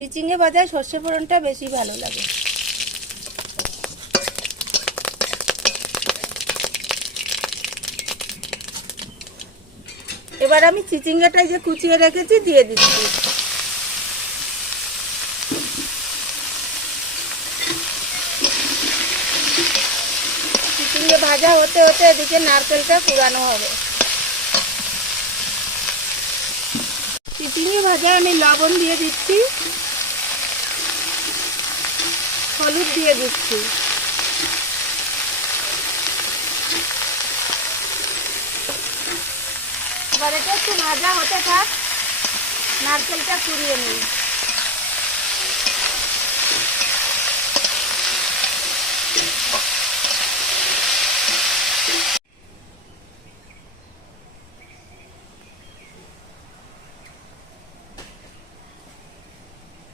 চিচিঙ্গে ভাজায় সর্ষে ফোড়নটা বেশি ভালো লাগে। এবার আমি চিচিঙ্গাটা যে কুচিয়ে রেখেছি দিয়ে দিচ্ছি। চিচিঙ্গে ভাজা হতে হতে এদিকে নারকেলটা কুড়ানো হবে। চিচিঙ্গে ভাজা আমি লবণ দিয়ে দিচ্ছি, হলুদ দিয়ে দিচ্ছি। এবার এটা একটু ভাজা হতে থাক, নারকেলটা কুড়িয়ে নিই।